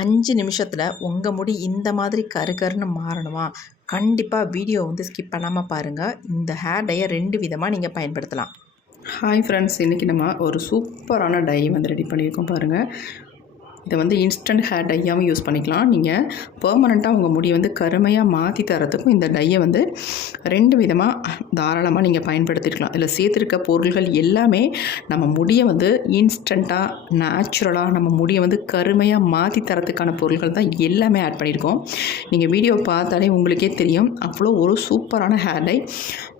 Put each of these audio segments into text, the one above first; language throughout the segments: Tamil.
அஞ்சு நிமிஷத்தில் உங்கள் முடி இந்த மாதிரி கரு கருன்னு மாறணுமா? கண்டிப்பாக வீடியோ வந்து ஸ்கிப் பண்ணாமல் பாருங்கள் இந்த ஹேர் டையை ரெண்டு விதமாக நீங்கள் பயன்படுத்தலாம். ஹாய் ஃப்ரெண்ட்ஸ் இன்றைக்கி நம்ம ஒரு சூப்பரான டை வந்து ரெடி பண்ணியிருக்கோம் பாருங்கள் இதை வந்து இன்ஸ்டன்ட் ஹேர் டையாகவும் யூஸ் பண்ணிக்கலாம். நீங்கள் பர்மனெண்ட்டாக உங்கள் முடி வந்து கருமையாக மாற்றி தரத்துக்கும் இந்த டையை வந்து ரெண்டு விதமாக தாராளமாக நீங்கள் பயன்படுத்திக்கலாம். இதில் சேர்த்துருக்க பொருள்கள் எல்லாமே நம்ம முடியை வந்து இன்ஸ்டண்ட்டாக நேச்சுரலாக நம்ம முடியை வந்து கருமையாக மாற்றி தரத்துக்கான பொருள்கள் தான் எல்லாமே ஆட் பண்ணியிருக்கோம். நீங்கள் வீடியோ பார்த்தாலே உங்களுக்கே தெரியும். அவ்வளோ ஒரு சூப்பரான ஹேர் டை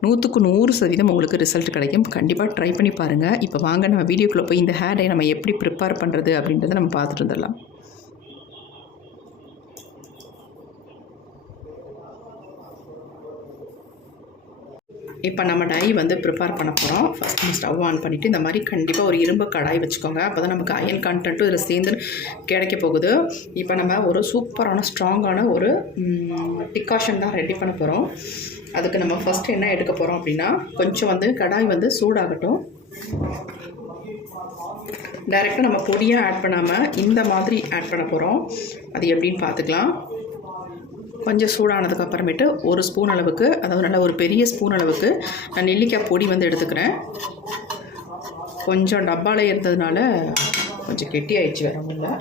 நூற்றுக்கு நூறு சதவீதம் உங்களுக்கு ரிசல்ட் கிடைக்கும். கண்டிப்பாக ட்ரை பண்ணி பாருங்கள் இப்போ வாங்க நம்ம வீடியோக்குள்ளே போய் இந்த ஹேர் டை நம்ம எப்படி ப்ரிப்பேர் பண்ணுறது அப்படின்றத நம்ம பார்த்துட்டு வந்துடலாம் இப்போ நம்ம டை வந்து ப்ரிப்பேர் பண்ண போகிறோம் ஃபஸ்ட் நம்ம ஸ்டவ் ஆன் பண்ணிவிட்டு இந்த மாதிரி கண்டிப்பாக ஒரு இரும்பு கடாய் வச்சுக்கோங்க. அப்போ தான் நமக்கு அயன் கண்டென்ட்டும் இதில் சேர்ந்து கிடைக்க போகுது. இப்போ நம்ம ஒரு சூப்பரான ஸ்ட்ராங்கான ஒரு டிகாஷன் தான் ரெடி பண்ண போகிறோம் அதுக்கு நம்ம ஃபஸ்ட்டு என்ன எடுக்க போகிறோம் அப்படின்னா கொஞ்சம் வந்து கடாய் வந்து சூடாகட்டும். டைரெக்டாக நம்ம பொடியாக ஆட் பண்ணாமல் இந்த மாதிரி ஆட் பண்ண போகிறோம் அது எப்படின்னு பார்த்துக்கலாம். கொஞ்சம் சூடானதுக்கு அப்புறமேட்டு ஒரு ஸ்பூன் அளவுக்கு அதாவது நல்ல ஒரு பெரிய ஸ்பூன் அளவுக்கு நான் நெல்லிக்காய் பொடி வந்து எடுத்துக்கிறேன். கொஞ்சம் டப்பாவில் இருந்ததுனால கொஞ்சம் கெட்டி ஆயிடுச்சு வேற ஒன்றும்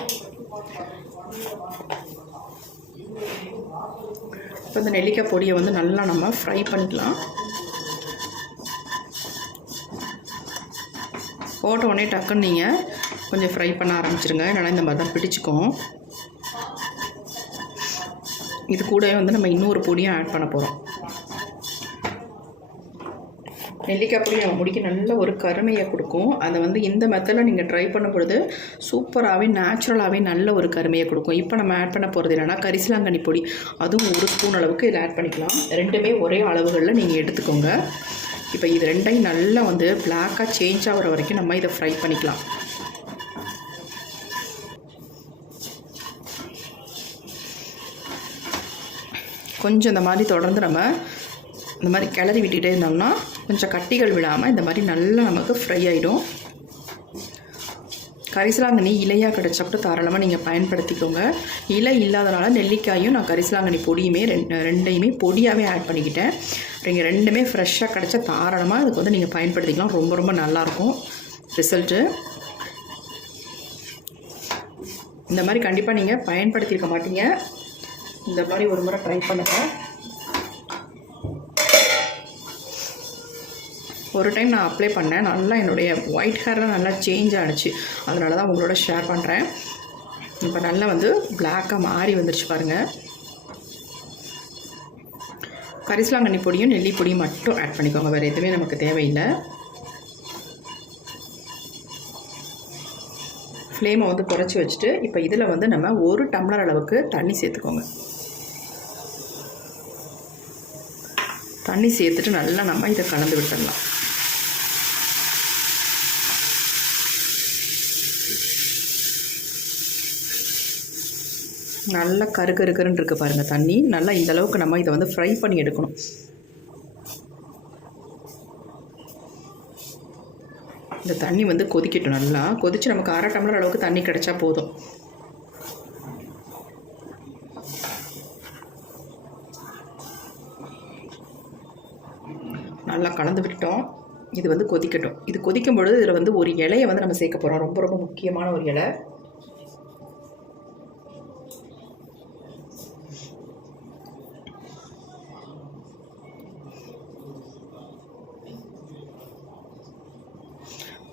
இப்போ இந்த நெல்லிக்காய் பொடியை வந்து நல்லா நம்ம ஃப்ரை பண்ணிக்கலாம். போட்ட உடனே டக்குன்னு நீங்கள் கொஞ்சம் ஃப்ரை பண்ண ஆரம்பிச்சிருங்க. இல்லைனா இந்த மாதிரி தான் பிடிச்சிக்கும். இது கூடவே வந்து நம்ம இன்னொரு பொடியும் ஆட் பண்ண போகிறோம் நெல்லிக்காய் பொடி நம்ம முடிக்க நல்ல ஒரு கருமையை கொடுக்கும். அதை வந்து இந்த மெத்தடில் நீங்கள் ட்ரை பண்ணும் பொழுது சூப்பராகவே நேச்சுரலாகவே நல்ல ஒரு கருமையை கொடுக்கும். இப்போ நம்ம ஆட் பண்ண போகிறது என்னென்னா கரிசலாங்கண்ணி பொடி. அதுவும் ஒரு ஸ்பூன் அளவுக்கு இதில் ஆட் பண்ணிக்கலாம். ரெண்டுமே ஒரே அளவுகளில் நீங்கள் எடுத்துக்கோங்க. இப்போ இது ரெண்டையும் நல்லா வந்து பிளாக்காக சேஞ்ச் ஆகிற வரைக்கும் நம்ம இதை ஃப்ரை பண்ணிக்கலாம். கொஞ்சம் இந்த மாதிரி தொடர்ந்து நம்ம இந்த மாதிரி கிளறி விட்டுகிட்டே இருந்தோம்னா கொஞ்சம் கட்டிகள் விழாமல் இந்த மாதிரி நல்லா நமக்கு ஃப்ரை ஆகிடும் கரிசலாங்கண்ணி இலையாக கிடச்சா கூட தாராளமாக நீங்கள் பயன்படுத்திக்கோங்க. இலை இல்லாதனால நெல்லிக்காயும் நான் கரிசலாங்கண்ணி பொடியுமே ரெண்டு ரெண்டையுமே பொடியாகவே ஆட் பண்ணிக்கிட்டேன். நீங்கள் ரெண்டுமே ஃப்ரெஷ்ஷாக கிடச்சா தாராளமாக அதுக்கு வந்து நீங்கள் பயன்படுத்திக்கலாம். ரொம்ப ரொம்ப நல்லாயிருக்கும். ரிசல்ட்டு இந்த மாதிரி கண்டிப்பாக நீங்கள் பயன்படுத்தியிருக்க மாட்டீங்க. இந்த மாதிரி ஒரு முறை ட்ரை பண்ணுங்கள் ஒரு டைம் நான் அப்ளை பண்ணேன். நல்லா என்னுடைய ஒயிட் ஹேர்லாம் நல்லா சேஞ்ச் ஆகிடுச்சு அதனால தான் உங்களோட ஷேர் பண்ணுறேன் இப்போ நல்லா வந்து பிளாக்காக மாறி வந்துருச்சு பாருங்கள் கரிசலாங்கண்ணி பொடியும் நெல்லி பொடியும் மட்டும் ஆட் பண்ணிக்கோங்க. வேறு எதுவுமே நமக்கு தேவையில்லை. ஃப்ளேமை வந்து குறைச்சி வச்சுட்டு இப்போ இதில் வந்து நம்ம ஒரு டம்ளர் அளவுக்கு தண்ணி சேர்த்துக்கோங்க. தண்ணி சேர்த்துட்டு நல்லா நம்ம இதை கலந்து விட்டுடலாம். நல்லா கரு கருன்னு இருக்குது பாருங்கள் தண்ணி. நல்லா இந்த அளவுக்கு நம்ம இதை வந்து ஃப்ரை பண்ணி எடுக்கணும். இந்த தண்ணி வந்து கொதிக்கட்டும் நல்லா. கொதித்து நமக்கு அரை டம்ளர் அளவுக்கு தண்ணி கிடச்சா போதும். நல்லா கலந்து விட்டோம் இது வந்து கொதிக்கட்டும். இது கொதிக்கும் பொழுது இதில் வந்து ஒரு இலையை வந்து நம்ம சேர்க்க போகிறோம் ரொம்ப ரொம்ப முக்கியமான ஒரு இலை.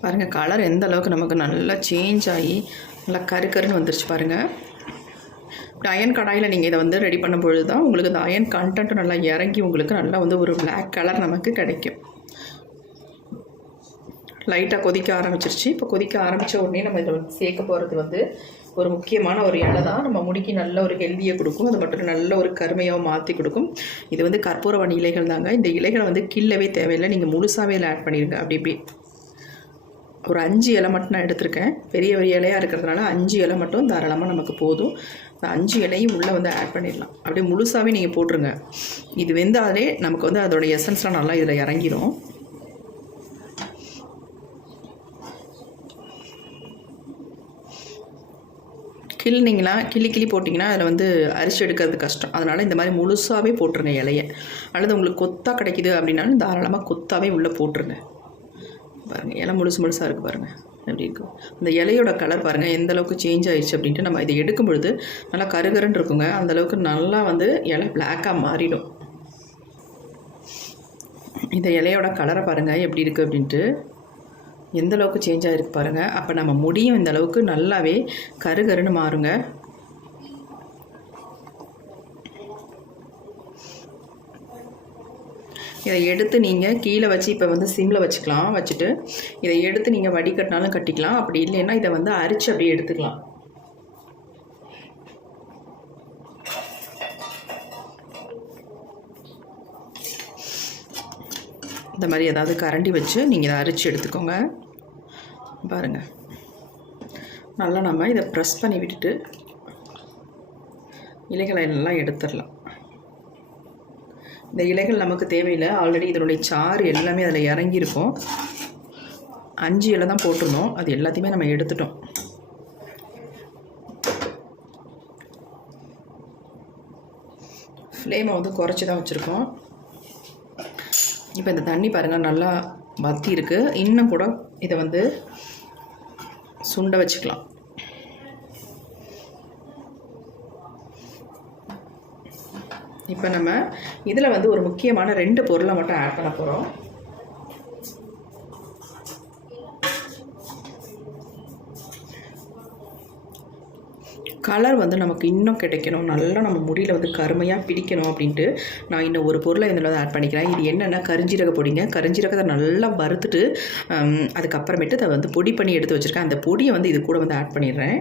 பாருங்கள் கலர் எந்த அளவுக்கு நமக்கு நல்லா சேஞ்ச் ஆகி நல்லா கரு கருன்னு வந்துருச்சு பாருங்கள் அயன் கடாயில் நீங்கள் இதை வந்து ரெடி பண்ணும் பொழுது தான் உங்களுக்கு இந்த அயன் கண்டென்ட்டும் நல்லா இறங்கி உங்களுக்கு நல்லா வந்து ஒரு பிளாக் கலர் நமக்கு கிடைக்கும். லைட்டாக கொதிக்க ஆரம்பிச்சிருச்சு. இப்போ கொதிக்க ஆரம்பித்த உடனே நம்ம இதில் சேர்க்க போகிறது வந்து ஒரு முக்கியமான ஒரு இலை தான் நம்ம முடிக்கு நல்ல ஒரு ஹெல்த்தியை கொடுக்கும். அது மட்டும் நல்ல ஒரு கருமையாக மாற்றி கொடுக்கும். இது வந்து கற்பூரவணி இலைகள் தாங்க. இந்த இலைகளை வந்து கிள்ளவே தேவையில்லை. நீங்கள் முழுசாகவே இதில் ஆட் பண்ணிடுங்க அப்படி இப்படி. ஒரு அஞ்சு இலை மட்டும் நான் எடுத்திருக்கேன். பெரிய பெரிய இலையாக இருக்கிறதுனால அஞ்சு இலை மட்டும் தாராளமாக நமக்கு போதும். அந்த அஞ்சு இலையும் உள்ளே வந்து ஆட் பண்ணிடலாம். அப்படியே முழுசாகவே நீங்கள் போட்டுருங்க. இது வெந்தாலே நமக்கு வந்து அதோட எசன்ஸ்லாம் நல்லா இதில் இறங்கிடும் கிள்னிங்கன்னா கிள்ளி கிள்ளி போட்டிங்கன்னா அதில் வந்து அரிசி எடுக்கிறது கஷ்டம். அதனால் இந்த மாதிரி முழுசாகவே போட்டுருங்க இலையை. அல்லது உங்களுக்கு கொத்தாக கிடைக்குது அப்படின்னாலும் தாராளமாக கொத்தாவே உள்ளே போட்டுருங்க. பாருங்கள் இலை முழுசு முழுசாக இருக்குது பாருங்கள் எப்படி இருக்கும் அந்த இலையோட கலர் பாருங்கள் எந்த அளவுக்கு சேஞ்ச் ஆயிடுச்சு அப்படின்ட்டு நம்ம இதை எடுக்கும் பொழுது நல்லா கருகருன்னு இருக்குங்க. அந்தளவுக்கு நல்லா வந்து இலை பிளாக்காக மாறிடும். இந்த இலையோட கலரை பாருங்கள் எப்படி இருக்குது அப்படின்ட்டு. எந்த அளவுக்கு சேஞ்ச் ஆகிருக்கு பாருங்கள் அப்போ நம்ம முடியும் இந்த அளவுக்கு நல்லாவே கருகருன்னு மாறுங்க. இதை எடுத்து நீங்கள் கீழே வச்சு இப்போ வந்து சிம்மில் வச்சுக்கலாம் வச்சுட்டு இதை எடுத்து நீங்கள் வடிகட்டினாலும் கட்டிக்கலாம். அப்படி இல்லைன்னா இதை வந்து அரிச்சு அப்படியே எடுத்துக்கலாம். இந்த மாதிரி ஏதாவது கரண்டி வச்சு நீங்கள் இதை அரிச்சு எடுத்துக்கோங்க. பாருங்கள் நல்லா நம்ம இதை ப்ரெஸ் பண்ணி விட்டுட்டு இலைகளை எல்லாம் எடுத்துடலாம். இந்த இலைகள் நமக்கு தேவையில்லை. ஆல்ரெடி இதனுடைய சாறு எல்லாமே அதில் இறங்கியிருக்கும். அஞ்சு இலை தான் போட்டிருந்தோம். அது எல்லாத்தையுமே நம்ம எடுத்துட்டோம். ஃப்ளேமை வந்து குறைச்சி தான் வச்சுருக்கோம். இப்போ இந்த தண்ணி பாருங்கள் நல்லா வத்தி இருக்குது இன்னும் கூட இதை வந்து சுண்ட வச்சுக்கலாம். இப்போ நம்ம இதில் வந்து ஒரு முக்கியமான ரெண்டு பொருளை மட்டும் ஆட் பண்ண போகிறோம் கலர் வந்து நமக்கு இன்னும் கிடைக்கணும். நல்லா நம்ம முடியில் வந்து கருமையாக பிடிக்கணும் அப்படின்ட்டு நான் இன்னும் ஒரு பொருளை இதில் வந்து ஆட் பண்ணிக்கிறேன். இது என்னென்னா கரிஞ்சீரக பொடிங்க. கரிஞ்சீரகத்தை நல்லா வறுத்துட்டு அதுக்கப்புறமேட்டு அதை வந்து பொடி பண்ணி எடுத்து வச்சுருக்கேன். அந்த பொடியை வந்து இது கூட வந்து ஆட் பண்ணிடுறேன்.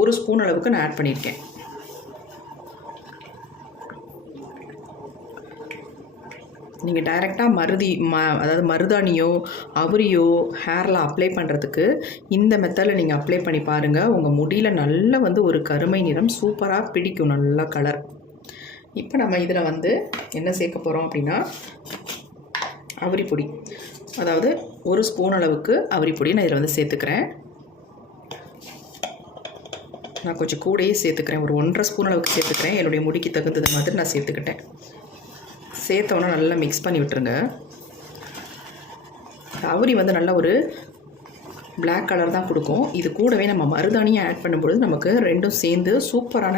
ஒரு ஸ்பூன் அளவுக்கு நான் ஆட் பண்ணியிருக்கேன். நீங்கள் டைரெக்டாக மருதி ம அதாவது மருதாணியோ அவரியோ ஹேரில் அப்ளை பண்ணுறதுக்கு இந்த மெத்தடில் நீங்கள் அப்ளை பண்ணி பாருங்கள் உங்கள் முடியில் நல்ல வந்து ஒரு கருமை நிறம் சூப்பராக பிடிக்கும் நல்லா கலர் இப்போ நம்ம இதில் வந்து என்ன சேர்க்க போகிறோம் அப்படின்னா அவரி பொடி. அதாவது ஒரு ஸ்பூன் அளவுக்கு அவரி பொடி நான் இதில் வந்து சேர்த்துக்கிறேன். நான் கொஞ்சம் கூடையே சேர்த்துக்கிறேன். ஒரு ஒன்றரை ஸ்பூன் அளவுக்கு சேர்த்துக்கிறேன். என்னுடைய முடிக்கு தகுந்தது மாதிரி நான் சேர்த்துக்கிட்டேன். சேர்த்தோன்னே நல்லா மிக்ஸ் பண்ணி விட்டுருங்க. அவரி வந்து நல்ல ஒரு பிளாக் கலர் தான் கொடுக்கும். இது கூடவே நம்ம மருதாணியை ஆட் பண்ணும்பொழுது நமக்கு ரெண்டும் சேர்ந்து சூப்பரான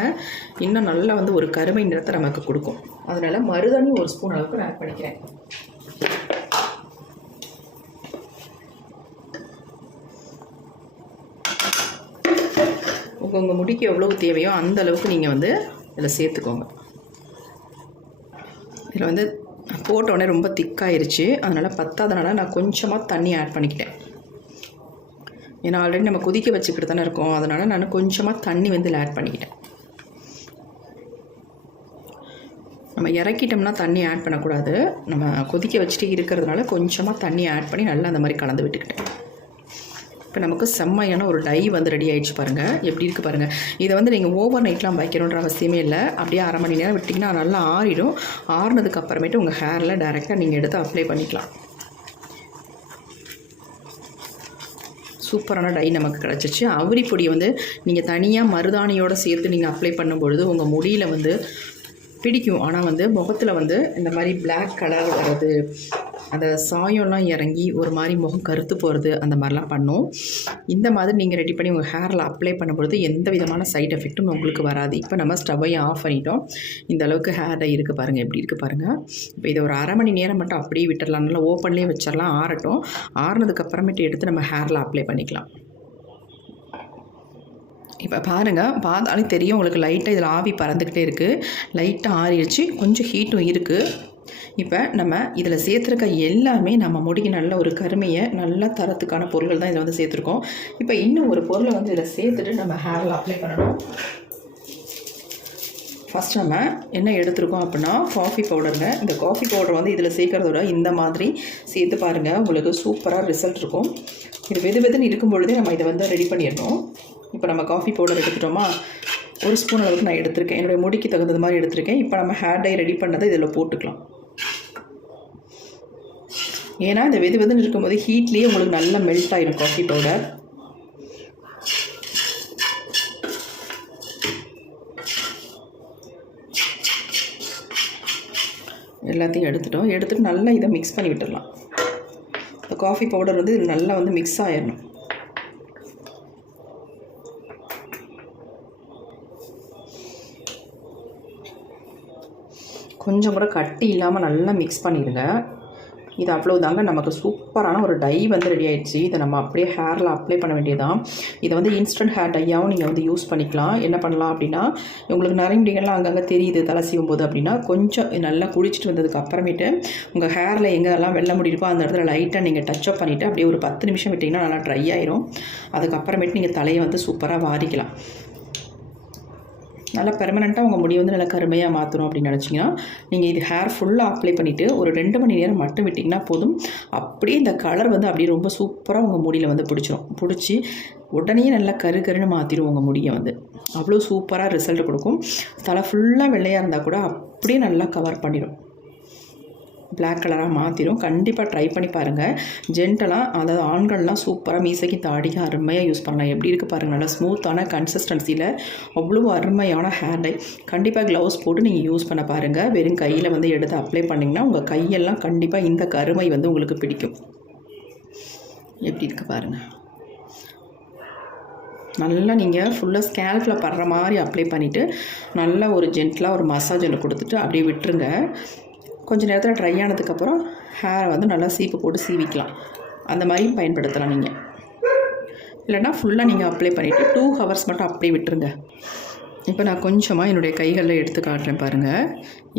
இன்னும் நல்லா வந்து ஒரு கருமை நிறத்தை நமக்கு கொடுக்கும். அதனால் மருதாணி ஒரு ஸ்பூன் அளவுக்கு நான் ஆட் பண்ணிக்கிறேன். உங்கள் உங்கள் முடிக்கு எவ்வளவு தேவையோ அந்த அளவுக்கு நீங்கள் வந்து இதில் சேர்த்துக்கோங்க. இதில் வந்து போட்டோடனே ரொம்ப திக்காயிருச்சு. அதனால் பத்தாதனால நான் கொஞ்சமாக தண்ணி ஆட் பண்ணிக்கிட்டேன். ஏன்னா ஆல்ரெடி நம்ம கொதிக்க வச்சுக்கிட்டு தானே இருக்கோம். அதனால் நான் கொஞ்சமாக தண்ணி வந்து இதில் ஆட் பண்ணிக்கிட்டேன். நம்ம இறக்கிட்டோம்னா தண்ணி ஆட் பண்ணக்கூடாது. நம்ம கொதிக்க வச்சுட்டு இருக்கிறதுனால கொஞ்சமாக தண்ணி ஆட் பண்ணி நல்லா அந்த மாதிரி கலந்து விட்டுக்கிட்டேன். இப்போ நமக்கு செம்மையான ஒரு டை வந்து ரெடி ஆகிடுச்சு பாருங்கள் எப்படி இருக்குது பாருங்கள் இதை வந்து நீங்கள் ஓவர் நைட்லாம் வைக்கணுன்ற அவசியமே இல்லை. அப்படியே அரை மணி நேரம் விட்டிங்கன்னா நல்லா ஆறிடும். ஆறினதுக்கு அப்புறமேட்டு உங்கள் ஹேரில் டைரெக்டாக நீங்கள் எடுத்து அப்ளை பண்ணிக்கலாம். சூப்பரான டை நமக்கு கிடச்சிச்சு. அவுரி பொடியை வந்து நீங்கள் தனியாக மருதாணியோடு சேர்த்து நீங்கள் அப்ளை பண்ணும்பொழுது உங்கள் முடியில் வந்து பிடிக்கும். ஆனால் வந்து முகத்தில் வந்து இந்த மாதிரி பிளாக் கலர் வர்றது அந்த சாயம்லாம் இறங்கி ஒரு மாதிரி முகம் கருத்து போகிறது அந்த மாதிரிலாம் பண்ணும். இந்த மாதிரி நீங்கள் ரெடி பண்ணி உங்கள் ஹேரில் அப்ளை பண்ணும்பொழுது எந்த விதமான சைட் எஃபெக்ட்டும் உங்களுக்கு வராது. இப்போ நம்ம ஸ்டவ்வையும் ஆஃப் பண்ணிட்டோம். இந்த அளவுக்கு ஹேரில் இருக்குது பாருங்கள் எப்படி இருக்குது பாருங்கள் இப்போ இதை ஒரு அரை மணி நேரம் மட்டும் அப்படியே விட்டுடலாம் நல்லா ஓப்பன்லேயே வச்சிடலாம் ஆறட்டும். ஆறுனதுக்கப்புறமேட்டு எடுத்து நம்ம ஹேரில் அப்ளை பண்ணிக்கலாம். இப்போ பாருங்கள் பார்த்தாலே தெரியும் உங்களுக்கு லைட்டாக இதில் ஆவி பறந்துக்கிட்டே இருக்குது லைட்டாக ஆறிடுச்சு. கொஞ்சம் ஹீட்டும் இருக்குது இப்போ நம்ம இதில் சேர்த்துருக்க எல்லாமே நம்ம முடிக்கு நல்ல ஒரு கருமையை நல்ல தரத்துக்கான பொருள்கள் தான் இதில் வந்து சேர்த்துருக்கோம். இப்போ இன்னும் ஒரு பொருளை வந்து இதில் சேர்த்துட்டு நம்ம ஹேரில் அப்ளை பண்ணணும். ஃபஸ்ட் நம்ம என்ன எடுத்திருக்கோம் அப்படின்னா காஃபி பவுடருங்க இந்த காஃபி பவுடர் வந்து இதில் சேர்க்குறதோட இந்த மாதிரி சேர்த்து பாருங்கள் உங்களுக்கு சூப்பராக ரிசல்ட் இருக்கும். இது வெது வெதுன்னு இருக்கும் பொழுதே நம்ம இதை வந்து ரெடி பண்ணிடணும். இப்போ நம்ம காஃபி பவுடர் எடுத்துட்டோமா? ஒரு ஸ்பூன் அளவுக்கு நான் எடுத்திருக்கேன். என்னுடைய முடிக்கு தகுந்தது மாதிரி எடுத்திருக்கேன். இப்போ நம்ம ஹேர் டை ரெடி பண்ணதை இதில் போட்டுக்கலாம். ஏன்னா இந்த வெது வெதுன்னு இருக்கும்போது ஹீட்லேயே உங்களுக்கு நல்லா மெல்ட் ஆகிடும் காஃபி பவுடர் எல்லாத்தையும் எடுத்துட்டோம். எடுத்துகிட்டு நல்லா இதை மிக்ஸ் பண்ணி விட்டுடலாம். இந்த காஃபி பவுடர் வந்து இது நல்லா வந்து மிக்ஸ் ஆயிடணும் கொஞ்சம் கூட கட்டி இல்லாமல் நல்லா மிக்ஸ் பண்ணிடுங்க. இது அவ்வளோதாங்க நமக்கு சூப்பரான ஒரு டை வந்து ரெடி ஆகிடுச்சு இதை நம்ம அப்படியே ஹேரில் அப்ளை பண்ண வேண்டியதான் இதை வந்து இன்ஸ்டன்ட் ஹேர் டையாகவும் நீங்கள் வந்து யூஸ் பண்ணிக்கலாம். என்ன பண்ணலாம் அப்படின்னா உங்களுக்கு நிறைய முடிகள்லாம் அங்கங்கே தெரியுது. தலை சீவும் போது அப்படின்னா கொஞ்சம் நல்லா குளிச்சுட்டு வந்ததுக்கு அப்புறமேட்டு உங்கள் ஹேரில் எங்கெல்லாம் வெள்ள முடி இருக்கோ அந்த இடத்துல லைட்டாக நீங்கள் டச் அப் பண்ணிவிட்டு அப்படியே ஒரு பத்து நிமிஷம் விட்டிங்கன்னா நல்லா ட்ரை ஆயிரும். அதுக்கப்புறமேட்டு நீங்கள் தலையை வந்து சூப்பராக வாரிக்கலாம். நல்லா பெர்மனெண்ட்டாக உங்கள் முடி வந்து நல்லா கருமையாக மாற்றணும் அப்படின்னு நினச்சிங்கன்னா நீங்கள் இது ஹேர் ஃபுல்லாக அப்ளை பண்ணிவிட்டு ஒரு ரெண்டு மணி நேரம் மட்டும் விட்டிங்கன்னா போதும். அப்படியே இந்த கலர் வந்து அப்படியே ரொம்ப சூப்பராக உங்கள் முடியில் வந்து பிடிச்சிரும். பிடிச்சி உடனே நல்லா கரு கருன்னு மாற்றிடும் உங்கள் முடியை வந்து. அவ்வளோ சூப்பராக ரிசல்ட் கொடுக்கும். தலை ஃபுல்லாக வெள்ளையாக இருந்தால் கூட அப்படியே நல்லா கவர் பண்ணிடும் பிளாக் கலராக மாற்றிடும் கண்டிப்பாக ட்ரை பண்ணி பாருங்கள் ஜென்டலாக அதாவது ஆண்கள்லாம் சூப்பராக மீசைக்கு தாடிக்கு அருமையாக யூஸ் பண்ணலாம். எப்படி இருக்குது பாருங்கள் நல்லா ஸ்மூத்தான கன்சிஸ்டன்சியில் அவ்வளோ அருமையான ஹேர் டை கண்டிப்பாக க்ளவுஸ் போட்டு நீங்கள் யூஸ் பண்ண பாருங்கள் வெறும் கையில் வந்து எடுத்து அப்ளை பண்ணிங்கன்னா உங்கள் கையெல்லாம் கண்டிப்பாக இந்த கருமை வந்து உங்களுக்கு பிடிக்கும். எப்படி இருக்குது பாருங்கள் நல்லா நீங்கள் ஃபுல்லாக ஸ்கேல்ஃபில் படுற மாதிரி அப்ளை பண்ணிவிட்டு நல்லா ஒரு ஜென்டலாக ஒரு மசாஜ் ஒன்று கொடுத்துட்டு அப்படியே விட்டுருங்க. கொஞ்சம் நேரத்தில் ட்ரை ஆனதுக்கப்புறம் ஹேரை வந்து நல்லா சீப்பு போட்டு சீவிக்கலாம். அந்த மாதிரியும் பயன்படுத்தலாம் நீங்கள் இல்லைன்னா ஃபுல்லாக நீங்கள் அப்ளை பண்ணிவிட்டு டூ ஹவர்ஸ் மட்டும் அப்படியே விட்டுருங்க. இப்போ நான் கொஞ்சமாக என்னுடைய கைகளில் எடுத்து காட்டுறேன் பாருங்கள்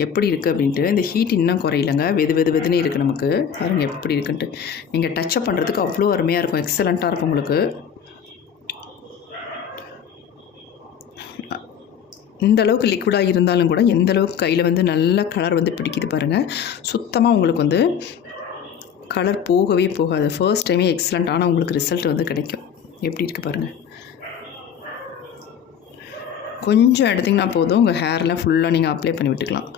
எப்படி இருக்குது அப்படின்ட்டு. இந்த ஹீட் இன்னும் குறையிலங்க. வெது வெது வெதுன்னு இருக்குது நமக்கு. பாருங்கள் எப்படி இருக்குன்ட்டு. நீங்கள் டச்சப் பண்ணுறதுக்கு அவ்வளோ அருமையாக இருக்கும். எக்ஸலண்ட்டாக இருக்கும் உங்களுக்கு. இந்த அளவுக்கு லிக்விடாக இருந்தாலும் கூட எந்த அளவுக்கு கையில் வந்து நல்ல கலர் வந்து பிடிக்குது பாருங்கள் சுத்தமாக உங்களுக்கு வந்து கலர் போகவே போகாது. ஃபர்ஸ்ட் டைமே எக்ஸலண்ட்டான உங்களுக்கு ரிசல்ட் வந்து கிடைக்கும். எப்படி இருக்குது பாருங்கள் கொஞ்சம் எடுத்திங்கன்னா போதும். உங்கள் ஹேரில் ஃபுல்லாக நீங்கள் அப்ளை பண்ணி விட்டுக்கலாம்.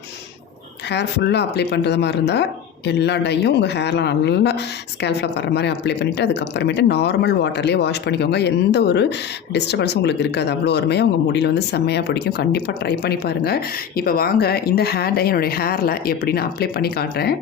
ஹேர் ஃபுல்லாக அப்ளை பண்ணுறது மாதிரி இருந்தால் எல்லா டையும் உங்கள் ஹேரில் நல்லா ஸ்கேல்ஃபில் படுற மாதிரி அப்ளை பண்ணிவிட்டு அதுக்கப்புறமேட்டு நார்மல் வாட்டர்லேயே வாஷ் பண்ணிக்கோங்க. எந்த ஒரு டிஸ்டர்பன்ஸும் உங்களுக்கு இருக்காது. அவ்வளோ அருமையாக உங்கள் முடியில் வந்து செம்மையாக பிடிக்கும். கண்டிப்பாக ட்ரை பண்ணி பாருங்கள் இப்போ வாங்க இந்த ஹேர் டை என்னுடைய ஹேரில் எப்படின்னு அப்ளை பண்ணி காட்டுறேன்.